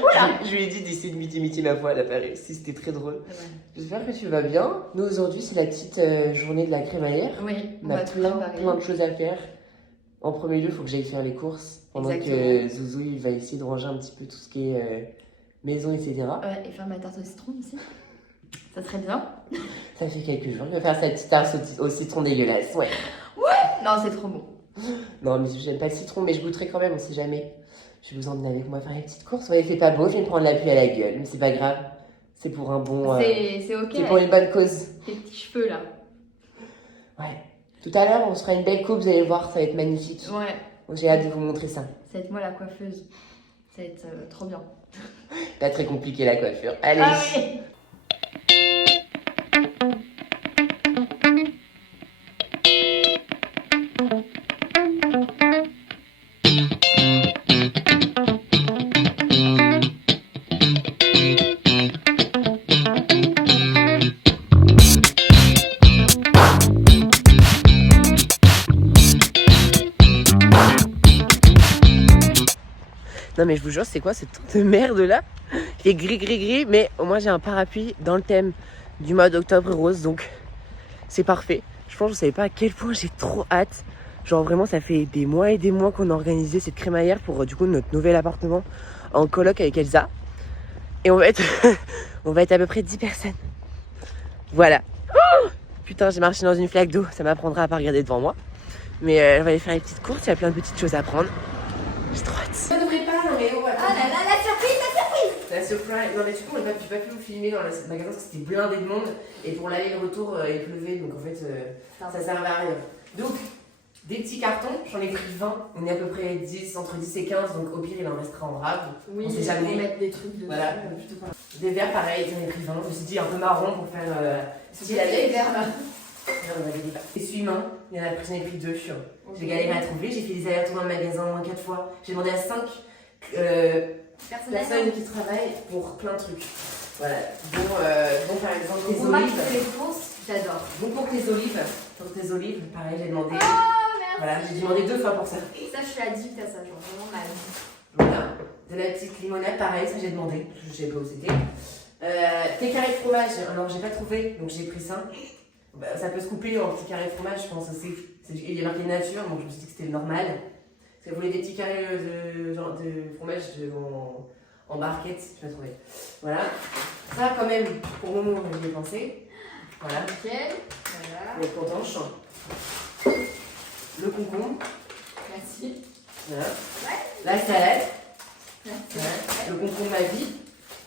Voilà. Je lui ai dit d'essayer de midi ma voix, elle a pas réussi, c'était très drôle. Ouais. J'espère que tu vas bien. Nous aujourd'hui c'est la petite journée de la crémaillère. Oui, On a plein de choses à faire. En premier lieu, il faut que j'aille faire les courses. Pendant que Zouzou il va essayer de ranger un petit peu tout ce qui est maison, etc. Ouais, et faire ma tarte au citron aussi. Ça serait bien. Ça fait quelques jours, il va faire sa petite tarte au citron dégueulasse, ouais. Non, c'est trop bon. Non, mais j'aime pas le citron, mais je goûterai quand même, on sait jamais. Je vais vous emmener avec moi faire les petites courses. Ouais, il fait pas beau, je vais me prendre la pluie à la gueule, mais c'est pas grave. C'est pour un bon. C'est ok. C'est pour une bonne cause. Tes petits cheveux là. Ouais. Tout à l'heure, on se fera une belle coupe, vous allez voir, ça va être magnifique. Ouais. J'ai hâte de vous montrer ça. Ça va être moi la coiffeuse. Ça va être trop bien. Pas très compliqué la coiffure. Allez. Ah oui. Non mais je vous jure, c'est quoi cette truc de merde là? Il fait gris, mais au moins j'ai un parapluie dans le thème du mois d'octobre rose, donc c'est parfait. Je pense que je savais pas à quel point j'ai trop hâte. Genre vraiment, ça fait des mois et des mois qu'on a organisé cette crémaillère pour du coup notre nouvel appartement en coloc avec Elsa. Et on va être, on va être à peu près 10 personnes. Voilà. Oh putain, j'ai marché dans une flaque d'eau, ça m'apprendra à pas regarder devant moi. Mais on va aller faire les petites courses, il y a plein de petites choses à prendre. J'ai trop hâte. Ça devrait pas, non mais oh, attends. Ah là là, la surprise. La surprise. Non mais du coup, j'ai pas pu vous filmer dans le magasin parce que c'était blindé de monde. Et pour l'aller et le retour, il pleuvait, donc en fait, ça servait à rien. Donc, des petits cartons, j'en ai pris 20. On est à peu près 10, entre 10 et 15, donc au pire, il en restera en rave. Oui, on sait jamais. mettre des trucs dessus. Voilà. Des verres, pareil, j'en ai pris 20. Je me suis dit un peu marron pour faire style avec. Les verres là. Essuie-main, j'en ai pris 2. J'ai galéré à trouver, j'ai fait des allers-retours dans le magasin au moins 4 fois. J'ai demandé à 5 personnes qui travaillent pour plein de trucs. Voilà. Bon par exemple, tes olives. Les courses, j'adore. Bon pour tes olives. Pour tes olives, pareil, j'ai demandé. Oh, merci. Voilà, j'ai demandé 2 fois pour ça. Ça, je suis addict à ça, genre vraiment mal. Voilà. De la petite limonade, pareil, ça j'ai demandé. Je sais pas où c'était. Tes carrés de fromage, alors j'ai pas trouvé, donc j'ai pris ça. Bah, ça peut se couper en petits carrés de fromage, je pense aussi. Il y a marqué nature, donc je me suis dit que c'était normal. Parce que vous voulez des petits carrés de fromage en barquette, je vais trouver. Voilà. Ça, quand même, pour le moment, je l'ai pensé. Voilà. Nickel. Voilà. Le cantanche. Le concombre. Merci. Voilà. Ouais. La salade. Merci. Voilà. Le concombre à vie.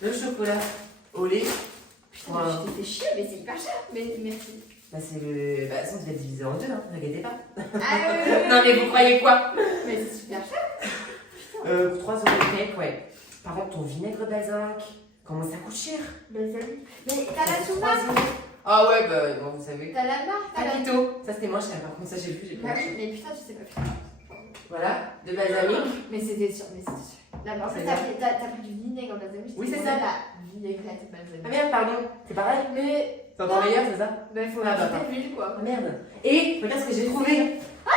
Le chocolat au lait. Putain, mais je t'ai fait chier, mais c'est hyper cher. Mais merci. Bah, c'est le. Bah, ça, on devait diviser en 2, hein. Ne regardez pas. Ah, Non, mais vous croyez quoi? mais c'est super cher. 3 € de cake, ouais. Par contre, ton vinaigre balsamique, comment ça coûte cher? Mais t'as la sous-marque. Ah ouais, bah, bon, vous savez. T'as la marque, t'as la. Papito, ça c'était moins cher, par contre, ça j'ai vu, j'ai Bah pas oui, mais putain, tu sais pas. Putain. Voilà, de balsamique. Mais c'était sûr, mais c'était sûr. Là, en fait, t'as pris du vinaigre balsamique. Oui, c'est ça. La vinaigrette balsamique. Ah merde, pardon, c'est pareil? Mais. C'est encore meilleur, c'est ça? Bah, il faut Ah, bah, rajouter de l'huile, quoi. Ah merde. Et, regarde ce que j'ai trouvé. Ah,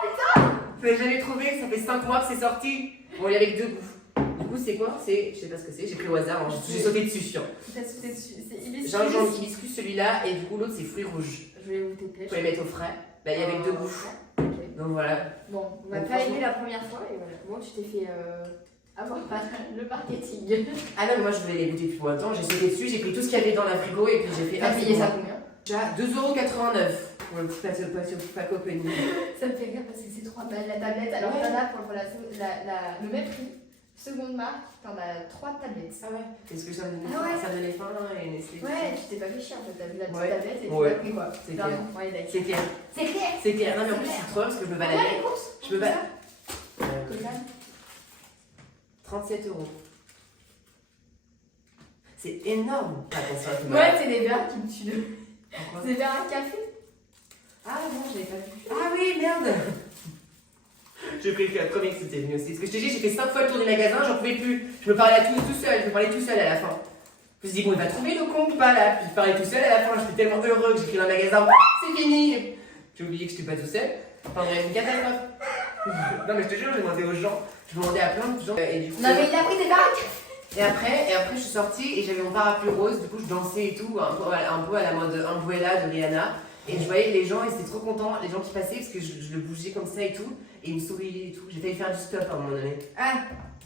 putain! J'avais trouvé, ça fait 5 mois que c'est sorti. Bon, il est avec 2 goûts. Du coup, c'est quoi? C'est, je sais pas ce que c'est, j'ai pris au hasard, hein. J'ai sauté dessus, sûr. T'as sauté dessus, c'est hibiscus. Gingembre hibiscus, celui-là, et du coup, l'autre, c'est fruits rouges. Je vais goûter pêche. Faut les mettre au frais. Bah, il y a avec 2 goûts. Ok. Donc voilà. Bon, on va Donc, pas franchement- aimer la première fois et voilà. Bon, tu t'es fait avoir par le marketing. Ah non, mais moi je voulais les goûter depuis longtemps. J'ai sauté dessus, j'ai pris tout ce qu'il y avait dans la frigo et puis j'ai fait. T'as payé ça combien? Déjà 2,89 € pour le petit pack opening. Ça me fait rire parce que c'est 3 balles la tablette. Alors Ouais. t'en as pour le même prix. Seconde marque, t'en as 3 tablettes. Ah ouais. Est-ce que ça me Ah ouais. ça donnait faim et Nestlé? Ouais, tu t'es pas fait chier en fait. T'as vu la petite Ouais. tablette et tu Ouais. l'as pris quoi. C'est Pardon, clair. ouais, d'accord. C'est clair. C'est clair. C'est clair. Non, mais en plus, c'est trop bien parce que je me Combien baladais. les courses? Je me balade. Total. 37 €. C'est énorme. Attention à tout Ouais, c'est des verres qui me tuent. Pourquoi? C'est des verres à café. Ah non, j'avais pas vu. Ah oui, merde. J'ai pris le comics, c'était venu aussi. Ce que je te dis, j'ai fait 5 fois le tour du magasin, j'en pouvais plus. Je me parlais à tout seul, je me parlais tout seul à la fin. Je me suis dit, bon, il va trouver le con ou pas là. Puis je parlais tout seul à la fin, j'étais tellement heureux que j'ai pris dans le magasin. C'est fini. J'ai oublié que je n'étais pas tout seul. Enfin bref, une catastrophe. Non mais je te jure, j'ai demandé aux gens, je demandais à plein de gens et du coup. Non mais il a pris des bagues. Et après je suis sortie et j'avais mon parapluie rose, du coup je dansais et tout, un peu à la mode Umbrella de Rihanna. Et je voyais les gens, ils étaient trop contents, les gens qui passaient, parce que je le bougeais comme ça et tout, et ils me souriaient et tout. J'ai failli faire du stop à un moment donné. Ah,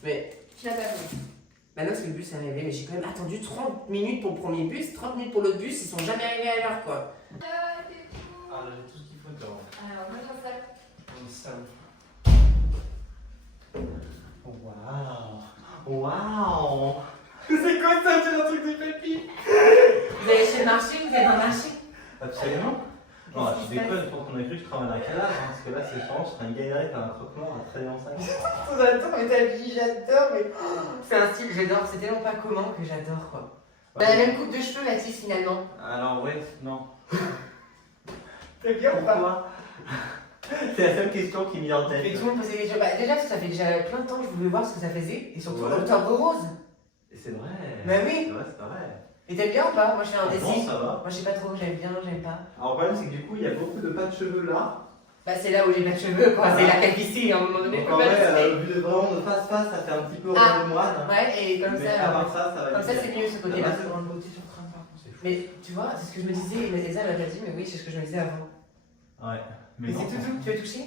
Mais tu l'as pas fait. maintenant parce que le bus est arrivé, mais j'ai quand même attendu 30 minutes pour le premier bus, 30 minutes pour l'autre bus, ils sont jamais arrivés à l'heure quoi. T'es fou. Ah, là, j'ai tout ce qu'il faut dedans. Alors, moi j'en sais. Une salle. Waouh! Waouh! C'est quoi ça? C'est un truc de papy! Vous allez chez le marché, vous êtes dans le marché? Absolument! Non, là, tu déconnes, je pense qu'on a cru que je travaillais dans un cadavre, hein, parce que là, c'est franchement, je serais une galérette par un croque-mort à travailler en salle. J'adore, mais ta vie, j'adore, mais c'est un style, j'adore, c'est tellement pas commun que j'adore quoi. T'as la même coupe de cheveux, Mathis, finalement. Alors, ouais, non. T'es bien ou pas? Pourquoi? C'est la seule question qui m'y vient en tête. Et tout le monde posait des questions. Bah, déjà, ça fait déjà plein de temps que je voulais voir ce que ça faisait, et surtout Ouais. Octobre Rose. Et c'est vrai. Bah oui. C'est vrai, c'est vrai. Et t'aimes bien ou pas? Moi, je fais un Bon, dessin. ça va. Moi, je sais pas trop, j'aime bien, j'aime pas. Alors, le problème, c'est que du coup, il y a beaucoup de pas de cheveux là. Bah, c'est là où j'ai pas de cheveux, quoi. C'est la calvitie, à un moment donné, Donc, faut en pas vrai, le au vu de vraiment de face-face, ça fait un petit peu Ah. rond de moine. Ouais, et comme Mais ça. à part ça, ça va Comme ça, nickel. c'est mieux ce côté-là. Là, c'est dans le beauté sur train, par contre, c'est fou. Mais tu vois, c'est ce que je me disais, mais Elsa m'a pas dit, mais oui, c'est ce que je me disais avant. Ouais. Mais non, c'est tout, tu veux toucher?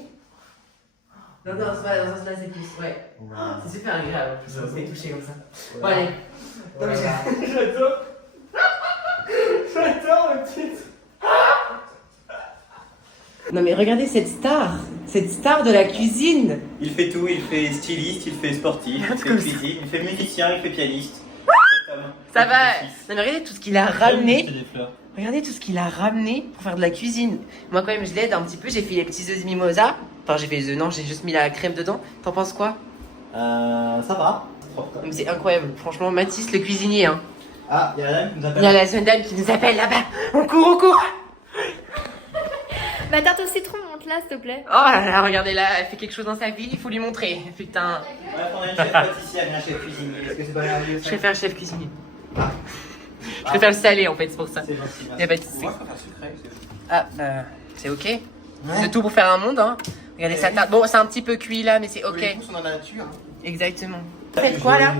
Non, non, c'est pas dans ce sens-là, c'est plus, ouais. Voilà. C'est super agréable, je me fais toucher comme ça. Bon, Voilà. allez. Non, mais j'adore. J'adore le titre. Non, mais regardez cette star de la cuisine. Il fait tout, il fait styliste, il fait sportif, il fait Comme ça. cuisine, il fait musicien, il fait pianiste. Ça va. Non, mais regardez tout ce qu'il a ramené. Des fleurs. Regardez tout ce qu'il a ramené pour faire de la cuisine. Moi, quand même, je l'aide un petit peu. J'ai fait les petits œufs mimosa. Enfin, j'ai fait les œufs, non, j'ai juste mis la crème dedans. T'en penses quoi? Ça va. Mais c'est incroyable. Franchement, Mathis, le cuisinier. Hein. Ah, il y a la dame qui nous Il y a appelle. la jeune dame qui nous appelle là-bas. On court, on court. Ma tarte au citron, monte là, s'il te plaît. Oh là là, regardez là, elle fait quelque chose dans sa vie, il faut lui montrer. Putain. Bref, on a une chef pâtissière et un chef cuisinier. Est-ce que c'est pas merveilleux Je ça? préfère le chef cuisinier. Je préfère le salé en fait, c'est pour ça. C'est gentil, Y a merci. pas de souci. Moi, je préfère sucré. Ah, c'est ok. C'est tout pour faire un monde, hein. Regardez sa tarte. Bon, c'est un petit peu cuit là, mais c'est ok. Les goûts sont dans la nature. Exactement. Vous faites quoi là?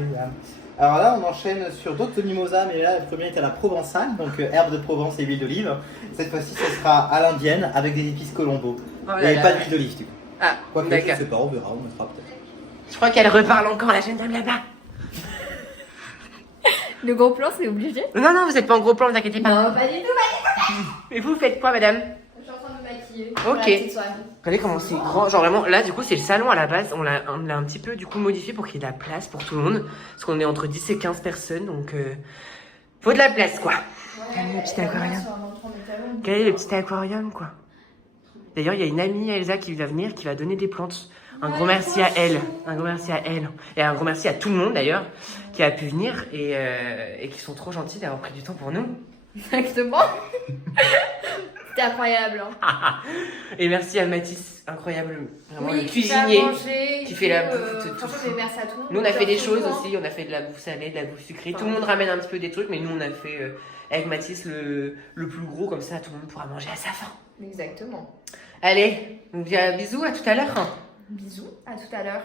Alors là, on enchaîne sur d'autres mimosas, mais là, le premier est à la provençale, donc herbe de Provence et huile d'olive. Cette fois-ci, ce sera à l'indienne avec des épices Colombo. Oh là Et là. pas d'huile d'olive, du coup. Ah, Quoique, je d'accord. sais pas, on verra, on mettra peut-être. Je crois qu'elle reparle encore, la jeune dame là-bas. Le gros plan, c'est obligé. Non, non, vous êtes pas en gros plan, ne vous inquiétez pas. Non, pas du tout. Et vous faites quoi, madame? Je suis en train de me maquiller. Ok. Pour la petite soirée. Regardez comment c'est grand. Genre vraiment, là, du coup, c'est le salon à la base. On l'a un petit peu, du coup, modifié pour qu'il y ait de la place pour tout le monde. Parce qu'on est entre 10 et 15 personnes, donc faut de la place, quoi. Regardez le petit aquarium. Regardez le petit aquarium, quoi. D'ailleurs, il y a une amie, Elsa, qui va venir, qui va donner des plantes. Un gros merci à elle. Un gros merci à elle. Et un gros merci à tout le monde, d'ailleurs, qui a pu venir et qui sont trop gentils d'avoir pris du temps pour nous. Exactement. C'était incroyable. Hein. Et merci à Mathis, incroyable, vraiment Oui, le cuisinier. manger, qui fait la bouffe de tout. Franchement, mais merci à tout le monde. Nous, on a fait des Genre, choses hein. aussi, on a fait de la bouffe salée, de la bouffe sucrée. Tout le monde ramène un petit peu des trucs, mais nous, on a fait avec Mathis le plus gros, comme ça, tout le monde pourra manger à sa faim. Exactement. Allez, on vous dit bisous, à tout à l'heure. Bisous, à tout à l'heure.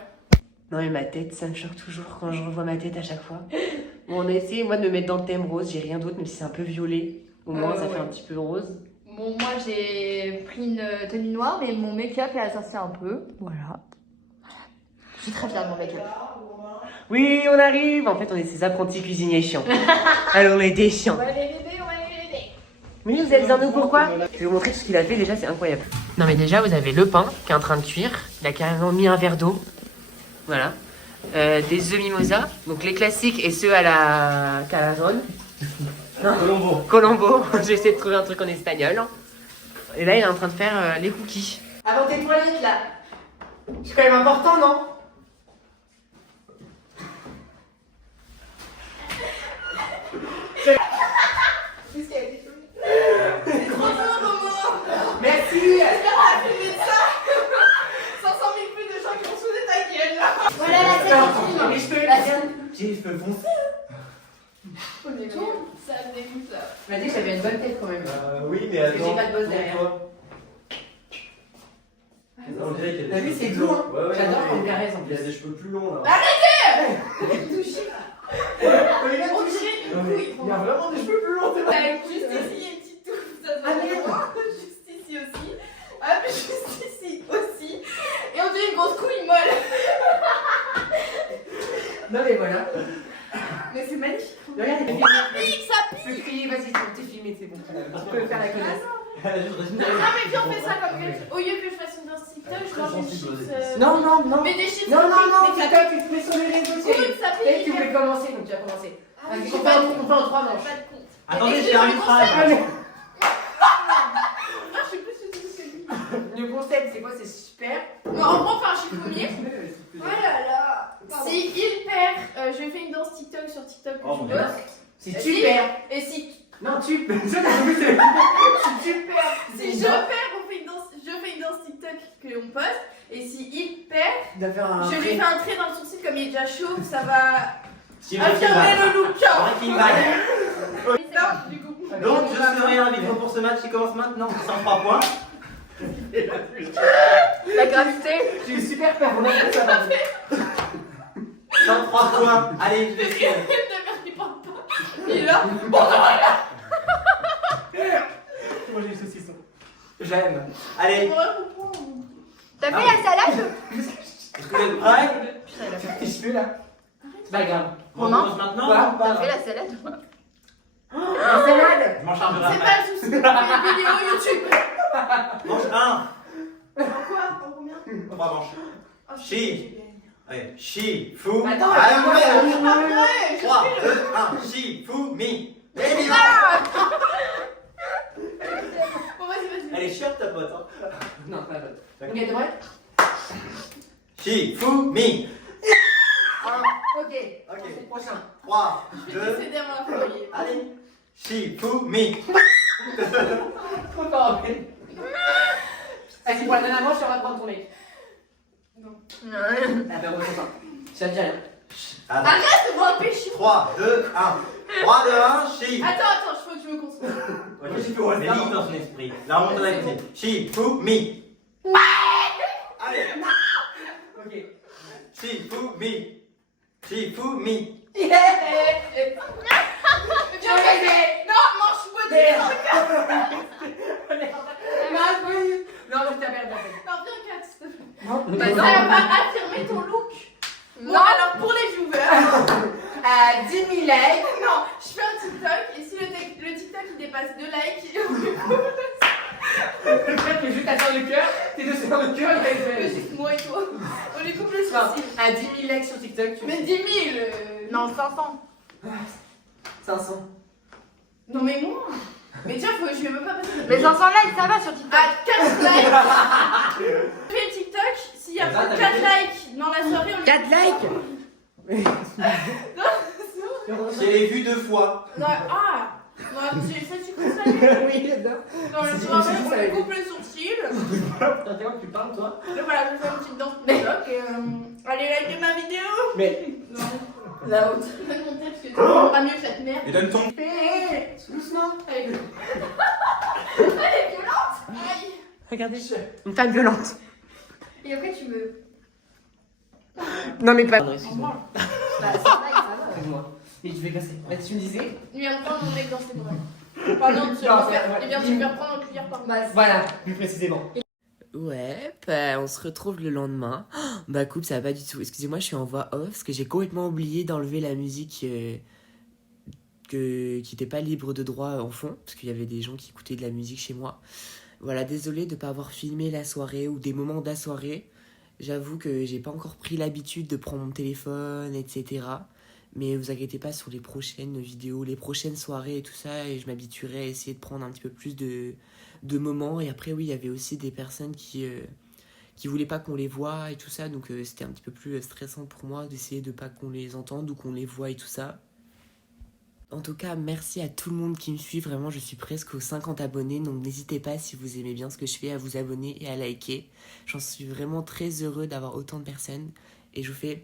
Non, mais ma tête, ça me choque toujours quand je revois ma tête à chaque fois. Bon, on a essayé, moi, de me mettre dans le thème rose, j'ai rien d'autre, même si c'est un peu violet. Au moins, ça fait ouais. un petit peu rose. Bon, moi j'ai pris une tenue noire, mais mon make-up est assorti un peu. Voilà. Je suis très fière de mon make-up. Oui, on arrive. En fait, on est ces apprentis cuisiniers chiants. Alors, on est des chiants. On va les aider, on va les aider. Mais vous êtes un nous pourquoi? Je vais vous montrer tout ce qu'il a fait déjà, c'est incroyable. Non mais déjà vous avez le pain qui est en train de cuire. Il a carrément mis un verre d'eau. Voilà. Des œufs mimosa, donc les classiques et ceux à la calazone. Colombo. Colombo, j'ai essayé de trouver un truc en espagnol. Et là il est en train de faire les cookies. Avant tes toilettes là. C'est quand même important, non? Merci. Voilà la tête. Les cheveux. J'ai les cheveux foncés. Ça me dégoûte là. Tu m'as dit que j'avais une bonne tête quand même. Oui, mais Parce que attends. j'ai pas de bosse derrière. pourquoi On dirait qu'elle T'as vu, c'est doux, hein. Ouais, ouais, J'adore ouais. quand on caresse en Il a plus. des cheveux plus longs là. On dirait une couille. Il a vraiment des cheveux plus longs, t'es vrai. Juste ici, il y a une petite touffe. Ça se Ah, voit merde. vraiment. Juste ici aussi. Hop, juste ici aussi. Et on dirait une grosse couille molle. Non, mais voilà. Mais c'est magnifique. Regarde, t'es filmé. Ça Tu peux crier, vas-y, t'es filmé, c'est bon. Tu peux faire la connaisse. Non, mais viens, on fait ça comme que. Au lieu que je fasse une danse TikTok, je lance une chips. Non, non, non. Mais des chips. Non, non, non, mais ça TikTok, tu te mets sur les réseaux. coûte, ça Et pique. tu voulais commencer, donc tu vas commencer. Ah, Vas-y, j'ai on pas de fait en 3 manches. Pas de compte. Attendez, Et j'ai un je phrase. Ah, je sais plus ce que c'est. Le concept, c'est quoi? C'est super. Non, en gros, enfin, je suis premier. Oh là là. Si il perd, je fais une danse TikTok sur TikTok que Oh, je mon poste. Si tu perds. Et si Non, tu perds. Si tu perds. Si je perds, je fais une danse TikTok que on poste. Et si il perd, Tu dois faire un. je lui fais un trait dans le sourcil comme il est déjà chaud, ça va Si affirmer le look. Breaking Bad. Non, du coup. Donc je serai arbitre pour ce match qui commence maintenant. 103 points. La gravité. Je suis super performant. Ça va. 103 points. Allez, je vais essayer. Il parle pas. Il est là. Moi j'ai le saucisson. J'aime. Allez, T'as fait la salade? est-ce que vous êtes prêts? Je suis là. C'est pas grave. On commence maintenant. Voilà. T'as fait la salade? La salade. Je m'en chargerai C'est après. pas le souci. On fait une vidéo YouTube. Manche 1. En quoi? En combien? 3 manches. Oh, je Chi. suis Allez, chi, fou. Attends, Allez, attends, ouais. belle. 3, 2, 1. Chi, fou, mi. Baby. Bon, vas-y, vas-y. Elle est chiotte ta pote. Hein. Non, pas bonne. Ok, t'es prêt? Chi, fou, mi. Ok. Ok. Prochain. 3, Je vais 2. décéder avant la folie. Allez. Chi, fou, mi. Trop fort. Vas-y, pour la dernière manche, on va prendre ton mec. Non. Ah ben, on ça. Ça te dit rien. Arrête de voir un péché. 3, 2, 1. 3, 2, 1. Chi. Attends, je faut que tu me concentres. Ok, mais libre dans son esprit. Là, on monte dans la cuisine. Chi, fou, mi. Allez. Ok. Chi, fou, mi. Chi, fou, mi. Viens, bébé. Non, mange-moi des Non, mais t'as perdu en fait. Non, viens, Kat, s'il te plaît. Non, Bah, ça va affirmer ton look. Bon, alors pour les viewers, 10 000 likes. non, je fais un TikTok et si le TikTok il dépasse 2 likes, Le fait que juste atteindre le cœur, tes deux sur le cœur, il va être. juste moi et toi, on lui coupe le Non, sourcil. à 10 000 likes sur TikTok, tu Mais 10 000 Non, 500. 500. Non, mais moins. Mais tiens, je vais même pas passer. Mais 500 likes, ça va sur TikTok. À 4 likes. Je fais le TikTok, s'il y a pas 4 likes dans la soirée, on lui 4 likes. J'ai les vues 2 fois. Non, ah non, ça tu coupes ça lui. Oui, j'adore. Dans le C'est soirée, juste on ça, lui oui. coupe le sourcil. T'as quoi que tu parles, toi? Donc voilà, je fais une petite danse TikTok et allez liker ma vidéo. Mais. Non, La honte. je vais monter parce que tu comprendras mieux cette merde. Et donne ton. Doucement. Elle est violente. Aïe. Regardez, une femme violente. Et après tu me... Non, mais pas. Bah, Excuse-moi. ça va, ça va. Excuse-moi. Mais tu vais casser. Là, tu me disais. Il vient de prendre mon mec dans ses bras. Pardon, il vient de se faire prendre en cuillère par moi. Voilà, plus précisément. Ouais, bah, on se retrouve le lendemain. Oh, bah coupe, ça va pas du tout. Excusez-moi, je suis en voix off parce que j'ai complètement oublié d'enlever la musique qui n'était pas libre de droit en fond, parce qu'il y avait des gens qui écoutaient de la musique chez moi. Voilà, désolée de ne pas avoir filmé la soirée ou des moments de la soirée. J'avoue que j'ai pas encore pris l'habitude de prendre mon téléphone, etc. Mais vous inquiétez pas, sur les prochaines vidéos, les prochaines soirées et tout ça, et je m'habituerai à essayer de prendre un petit peu plus de moments. Et après, oui, il y avait aussi des personnes qui voulaient pas qu'on les voie et tout ça, donc c'était un petit peu plus stressant pour moi d'essayer de pas qu'on les entende ou qu'on les voie et tout ça. En tout cas, merci à tout le monde qui me suit, vraiment je suis presque aux 50 abonnés, donc n'hésitez pas si vous aimez bien ce que je fais à vous abonner et à liker. J'en suis vraiment très heureux d'avoir autant de personnes et je vous fais